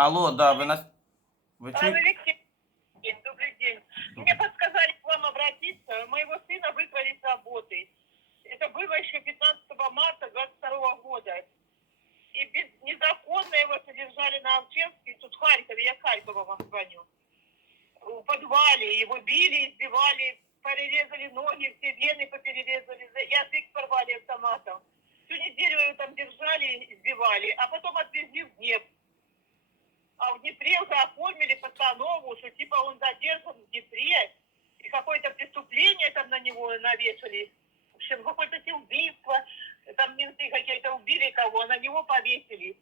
Алло, да, ви нас. Павел чуєте? Алексеевич, добрый день. Мне подсказали к вам обратиться. Моего сына вызвали с работы. Это было еще 15 марта 22 года. И без, незаконно его содержали на Алчевске, тут в Харькове, я с Харькова вам звоню. В подвале его били, избивали, перерезали ноги, все вены поперерезали, за- язык порвали автоматом. Всю неделю его там держали, избивали, а потом отвезли в Днепр. А Днепре уже оформили постанову, что типа он задержан в Днепре, и какое-то преступление там на него навешали. В общем, какое-то убийство, там менты какие-то убили кого, на него повесили.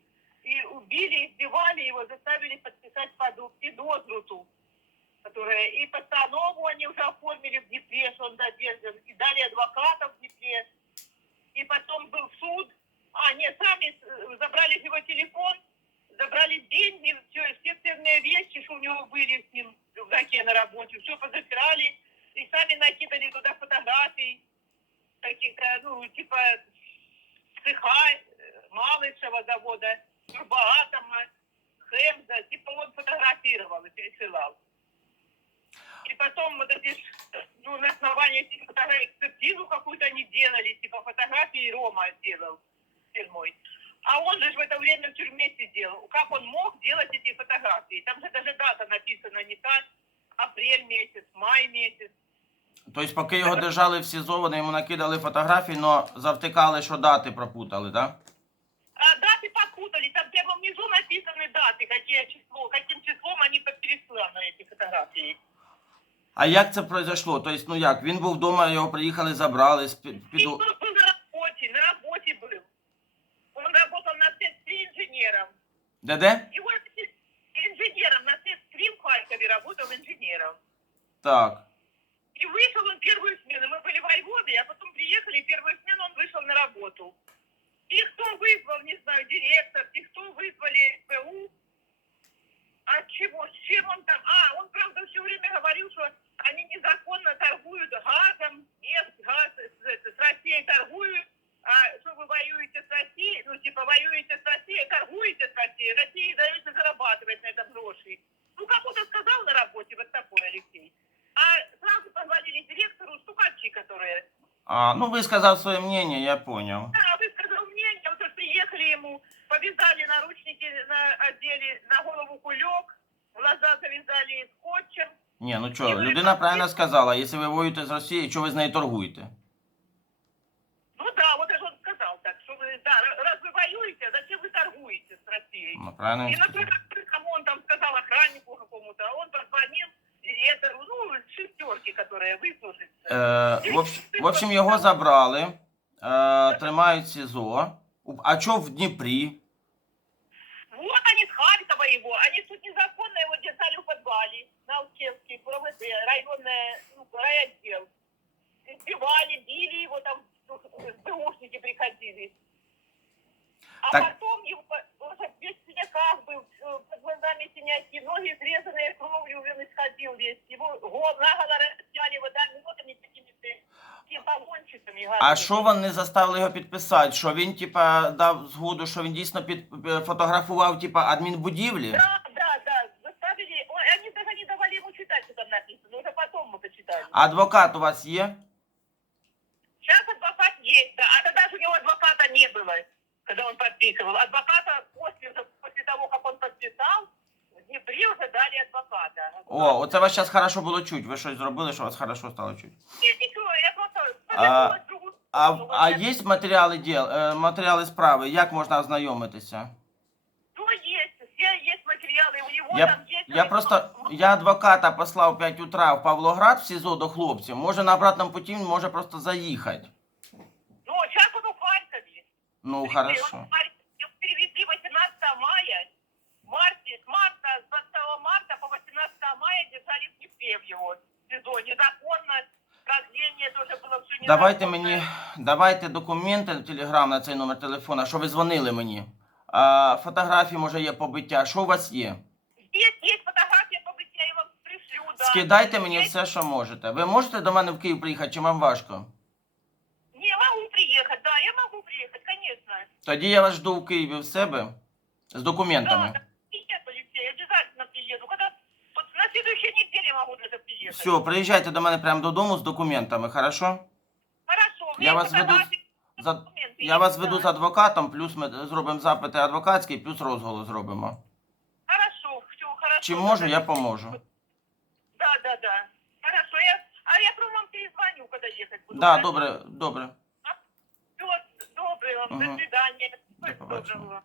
И убили, избивали его, заставили подписать поду- подозру ту, которая... И постанову они уже оформили в Днепре, что он задержан, и дали адвоката в Днепре. И потом был суд. А, нет, сами э, забрали его телефон, забрали деньги, ценные вещи, что у него были с ним в рюкзаке на работе, все позапирали, и сами накидали туда фотографий, каких-то, ну, типа, цеха, э, Малышева завода, Турбоатома, Хемза, типа он фотографировал и пересылал. И потом вот эти, ну, на основании этих фотографий экспертизу какую-то они делали, типа фотографии Рома тюрьмой. А он же ж в это время в тюрьме сидел. Как он мог делать эти фотографии? Там же даже дата написана не так. Апрель месяц, май месяц. Тобто, поки його держали в СІЗО, вони йому накидали фотографії, але завтикали, що дати пропутали, так? А даты попутали. Там прямо внизу написаны даты, какие число, каким числом они пересланы эти фотографии. А як це произошло? Тобто, ну як, він був вдома, його приїхали, забрали з під... И Де де? Его инженером на Т-3 в Харькове работал инженером. Так. И вышел он первую смену. Мы были во Львове, а потом приехали, первую смену он вышел на работу. И кто вызвал, не знаю, директор, и кто вызвали СПУ. А чего, с чем он там? А, он, правда, все время говорил, что они незаконно торгуют газом, нефть, газ, с, с- с Россией торгуют, а что вы воюете с Россией, ну, типа, воюете с Россией, торгуете с Россией, России даете зарабатывать на этом гроши. Ну, кому-то сказал на работе вот такой Алексей. А сразу позвонили директору стукачи, которые... А, ну висказав своє мнення, я поняв. Да, высказал мнение, вот тут приехали ему, повязали наручники, на, одели на голову кулек, глаза завязали скотчем. Ні, ну чого, людина правильно сказала, якщо ви воюєте з Росією, чого ви з нею торгуєте? Ну да, вот это он сказал так, что вы, да, раз вы воюете, зачем вы торгуете с Россией? Ну, правильно И він на шестерки, которые выслужатся. Е, в, общ- в общем, його забрали, е, тримають в СІЗО. А чого в Дніпрі? Вот они с Харькова его, они тут незаконно его держали в подвале на Алчевске, ПРВД, районное, ну, райотдел. Избивали, били его там, ну, СБУшники приходили. А Так- потом его он же весь в синяках был, э, под глазами синяки, ноги изрезанные кровью, он исходил весь. Его гол, наголо растяли его дальними такими такими погонщицами. А що вони заставили його підписати? Що він, типа, дав згоду, що він дійсно під, е, фотографував, типа, адмінбудівлі? Да, да, да, заставили, ой, они даже не давали ему читать, что там написано, уже потом мы почитали. А адвокат у вас є? Сейчас адвокат есть, да, а тогда же у него адвоката не было, когда он подписывал. Адвоката после, после подписал, в Днепре уже дали адвоката. О, оце вас зараз хорошо було чуть. Ви щось зробили, що вас хорошо стало чуть. Нет, ничего, я просто А, повернулась в А, сторону. а є матеріали діл, е, матеріали справи? Як можна ознайомитися? Ну, есть, все есть материалы, у него Я, там есть... я просто я адвоката послав 5 утра в Павлоград в СІЗО до хлопців. Може на обратному путі він може просто заїхати. Ну, сейчас он в Харькове. Ну, хорошо. Давайте мені, давайте документи в телеграм на цей номер телефона, що ви дзвонили мені. А, фотографії, може, є побиття. Що у вас є? Є, є фотографія побиття, я вам пришлю. Да. Скидайте мені все, що можете. Ви можете до мене в Київ приїхати, чи вам важко? Ні, я можу приїхати, да, я можу приїхати, звісно. Тоді я вас жду в Києві в себе з документами. Да, Все, приїжджайте до мене прямо додому з документами, хорошо? Я вас веду фотографии, За... Я вас веду з адвокатом, плюс ми зробимо запити адвокатські, плюс розголос зробимо. Хорошо, все, хорошо. Чим можу, я поможу. Да, да, да. Хорошо, я... А я про вам перезвоню, когда ехать буду. Да, добре, добре. Все, доброго Мгм. до свидания. До побачення. Доброго. До побачення.